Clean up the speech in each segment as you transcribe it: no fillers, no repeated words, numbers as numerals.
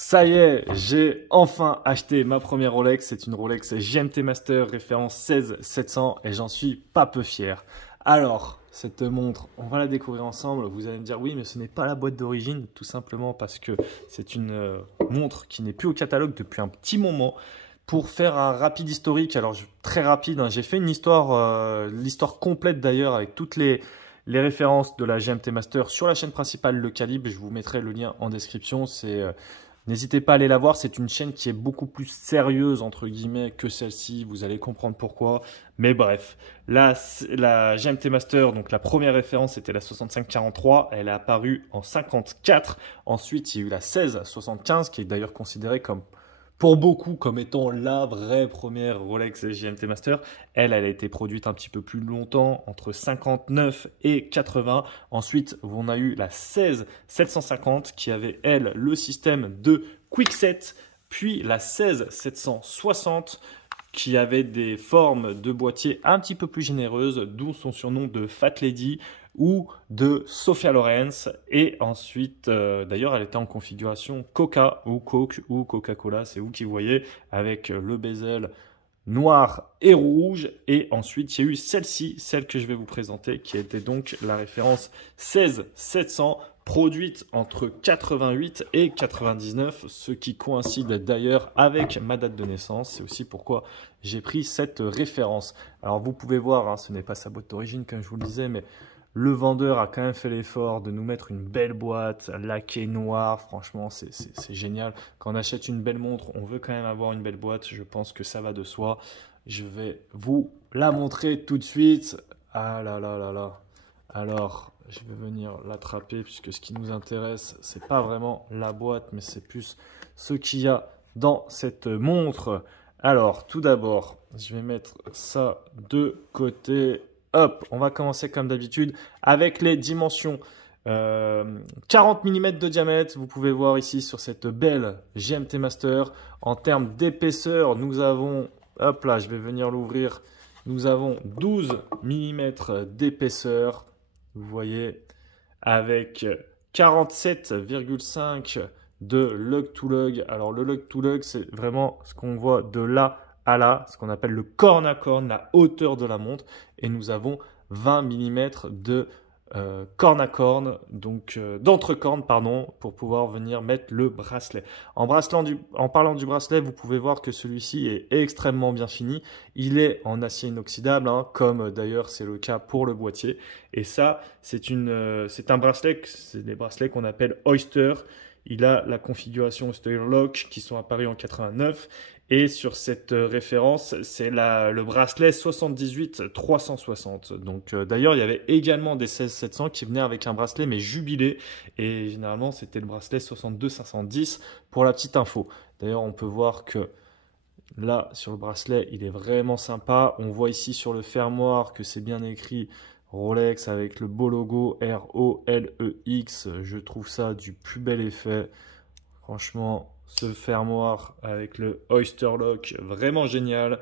Ça y est, j'ai enfin acheté ma première Rolex. C'est une Rolex GMT Master référence 16700 et j'en suis pas peu fier. Alors, cette montre, on va la découvrir ensemble. Vous allez me dire oui, mais ce n'est pas la boîte d'origine, tout simplement parce que c'est une montre qui n'est plus au catalogue depuis un petit moment. Pour faire un rapide historique, alors très rapide, hein, j'ai fait une histoire, l'histoire complète d'ailleurs avec toutes les références de la GMT Master sur la chaîne principale Le Calibre. Je vous mettrai le lien en description. N'hésitez pas à aller la voir, c'est une chaîne qui est beaucoup plus sérieuse entre guillemets que celle-ci, vous allez comprendre pourquoi. Mais bref, la GMT Master, donc la première référence c'était la 6543, elle est apparue en 54. Ensuite il y a eu la 1675 qui est d'ailleurs considérée comme pour beaucoup comme étant la vraie première Rolex GMT Master. Elle a été produite un petit peu plus longtemps, entre 59 et 80. Ensuite, on a eu la 16750 qui avait, elle, le système de Quickset. Puis la 16760 qui avait des formes de boîtier un petit peu plus généreuses, d'où son surnom de Fat Lady ou de Sophia Loren. Et ensuite, d'ailleurs, elle était en configuration Coca ou Coke ou Coca-Cola, c'est vous qui voyez, avec le bezel noir et rouge. Et ensuite, il y a eu celle-ci, celle que je vais vous présenter, qui était donc la référence 16700, produite entre 88 et 99, ce qui coïncide d'ailleurs avec ma date de naissance. C'est aussi pourquoi j'ai pris cette référence. Alors, vous pouvez voir, hein, ce n'est pas sa boîte d'origine, comme je vous le disais, mais le vendeur a quand même fait l'effort de nous mettre une belle boîte laquée noire. Franchement, c'est génial. Quand on achète une belle montre, on veut quand même avoir une belle boîte. Je pense que ça va de soi. Je vais vous la montrer tout de suite. Ah là là là là. Alors, je vais venir l'attraper puisque ce qui nous intéresse, c'est pas vraiment la boîte, mais c'est plus ce qu'il y a dans cette montre. Alors, tout d'abord, je vais mettre ça de côté. Hop, on va commencer comme d'habitude avec les dimensions. 40 mm de diamètre, vous pouvez voir ici sur cette belle GMT Master. En termes d'épaisseur, nous avons, hop là, je vais venir l'ouvrir, nous avons 12 mm d'épaisseur, vous voyez, avec 47,5 de lug to lug. Alors le lug to lug, c'est vraiment ce qu'on voit de là à là, ce qu'on appelle le corne à corne, la hauteur de la montre, et nous avons 20 mm de corne à corne, donc d'entrecorne, pardon, pour pouvoir venir mettre le bracelet. En parlant du bracelet, vous pouvez voir que celui-ci est extrêmement bien fini. Il est en acier inoxydable, hein, comme d'ailleurs c'est le cas pour le boîtier. Et ça, c'est un bracelet, c'est des bracelets qu'on appelle Oyster. Il a la configuration Oyster Lock qui sont apparus en 89. Et sur cette référence, c'est le bracelet 78-360. Donc d'ailleurs, il y avait également des 16-700 qui venaient avec un bracelet, mais jubilé. Et généralement, c'était le bracelet 62-510 pour la petite info. D'ailleurs, on peut voir que là, sur le bracelet, il est vraiment sympa. On voit ici sur le fermoir que c'est bien écrit Rolex avec le beau logo ROLEX. Je trouve ça du plus bel effet. Franchement, ce fermoir avec le Oyster Lock, vraiment génial.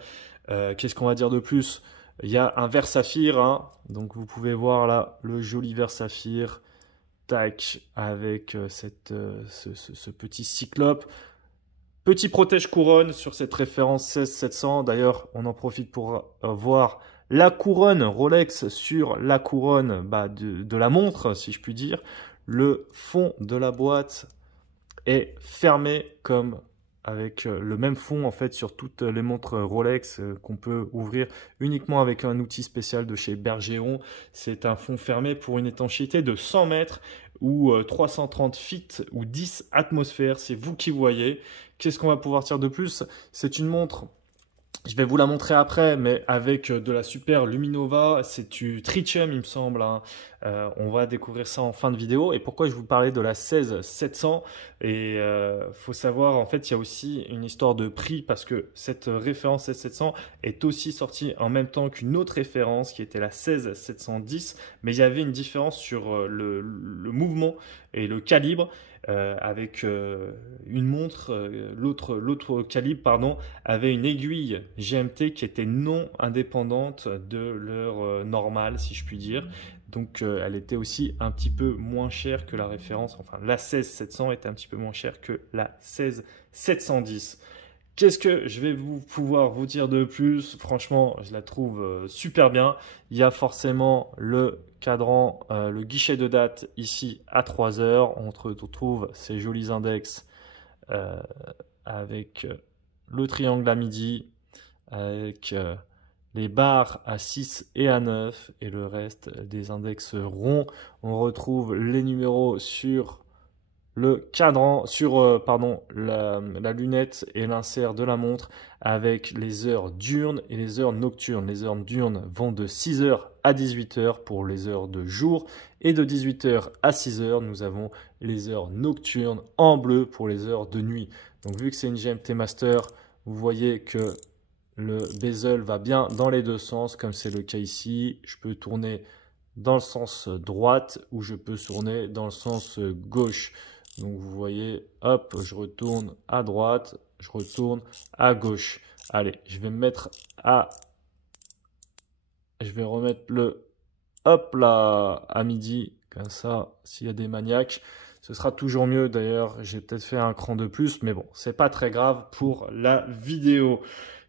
Qu'est-ce qu'on va dire de plus? Il y a un verre saphir, hein. Donc vous pouvez voir là le joli verre saphir, tac, avec ce petit cyclope. Petit protège couronne sur cette référence 16700. D'ailleurs, on en profite pour voir la couronne Rolex sur la couronne de la montre, si je puis dire. Le fond de la boîte est fermé comme avec le même fond en fait sur toutes les montres Rolex qu'on peut ouvrir uniquement avec un outil spécial de chez Bergeron. C'est un fond fermé pour une étanchéité de 100 mètres ou 330 feet ou 10 atmosphères. C'est vous qui voyez. Qu'est-ce qu'on va pouvoir dire de plus? C'est une montre, je vais vous la montrer après, mais avec de la super Luminova, c'est du tritium il me semble, hein. On va découvrir ça en fin de vidéo. Et pourquoi je vous parlais de la 16700? Et faut savoir, en fait, il y a aussi une histoire de prix parce que cette référence 16700 est aussi sortie en même temps qu'une autre référence qui était la 16710, mais il y avait une différence sur le mouvement et le calibre. Avec une montre, l'autre calibre pardon, avait une aiguille GMT qui était non indépendante de l'heure normale, si je puis dire. donc elle était aussi un petit peu moins chère que la référence, enfin la 16700 était un petit peu moins chère que la 16710. Qu'est-ce que je vais pouvoir vous dire de plus? Franchement, je la trouve super bien. Il y a forcément le cadran, le guichet de date ici à 3 heures. On retrouve ces jolis index avec le triangle à midi, avec les barres à 6 et à 9 et le reste des index ronds. On retrouve les numéros sur le cadran, sur la lunette et l'insert de la montre avec les heures diurnes et les heures nocturnes. Les heures diurnes vont de 6h à 18h pour les heures de jour et de 18h à 6h, nous avons les heures nocturnes en bleu pour les heures de nuit. Donc vu que c'est une GMT Master, vous voyez que le bezel va bien dans les deux sens, comme c'est le cas ici. Je peux tourner dans le sens droite ou je peux tourner dans le sens gauche. Donc vous voyez, hop, je retourne à droite, je retourne à gauche. Allez, je vais me mettre à... Je vais remettre le... Hop là, à midi, comme ça, s'il y a des maniaques. Ce sera toujours mieux, d'ailleurs, j'ai peut-être fait un cran de plus, mais bon, c'est pas très grave pour la vidéo.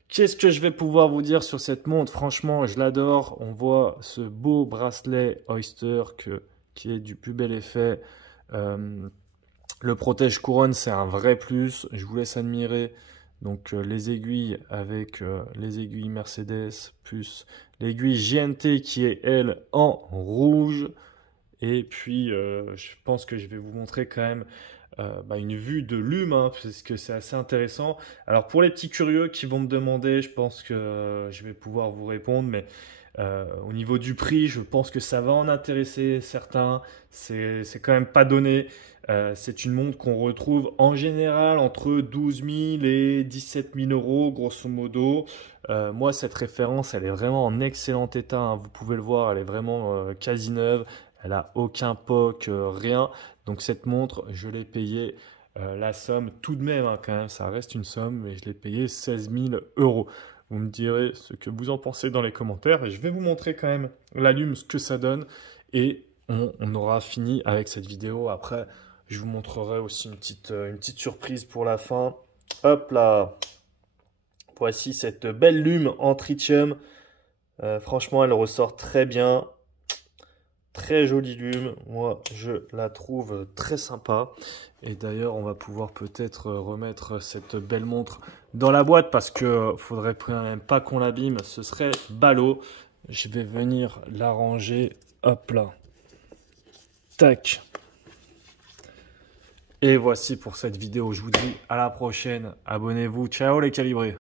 Qu'est-ce que je vais pouvoir vous dire sur cette montre? Franchement, je l'adore. On voit ce beau bracelet Oyster qui est du plus bel effet. Le protège couronne, c'est un vrai plus. Je vous laisse admirer donc les aiguilles avec les aiguilles Mercedes plus l'aiguille GMT qui est elle en rouge. Et puis je pense que je vais vous montrer quand même une vue de lume, hein, parce que c'est assez intéressant. Alors pour les petits curieux qui vont me demander, je pense que je vais pouvoir vous répondre, mais au niveau du prix, je pense que ça va en intéresser certains. C'est quand même pas donné. C'est une montre qu'on retrouve en général entre 12 000 et 17 000 euros, grosso modo. Moi, cette référence, elle est vraiment en excellent état, hein. Vous pouvez le voir, elle est vraiment quasi neuve. Elle a aucun POC, rien. Donc cette montre, je l'ai payée la somme tout de même, hein, quand même, ça reste une somme, mais je l'ai payée 16 000 euros. Vous me direz ce que vous en pensez dans les commentaires. Et je vais vous montrer quand même l'allume, ce que ça donne. Et on aura fini avec cette vidéo. Après, je vous montrerai aussi une petite surprise pour la fin. Hop là. Voici cette belle lume en tritium. Franchement, elle ressort très bien. Très jolie lume, moi je la trouve très sympa. Et d'ailleurs on va pouvoir peut-être remettre cette belle montre dans la boîte parce que faudrait quand même pas qu'on l'abîme, ce serait ballot. Je vais venir la ranger, hop là, tac. Et voici pour cette vidéo, je vous dis à la prochaine, abonnez-vous, ciao les calibrés.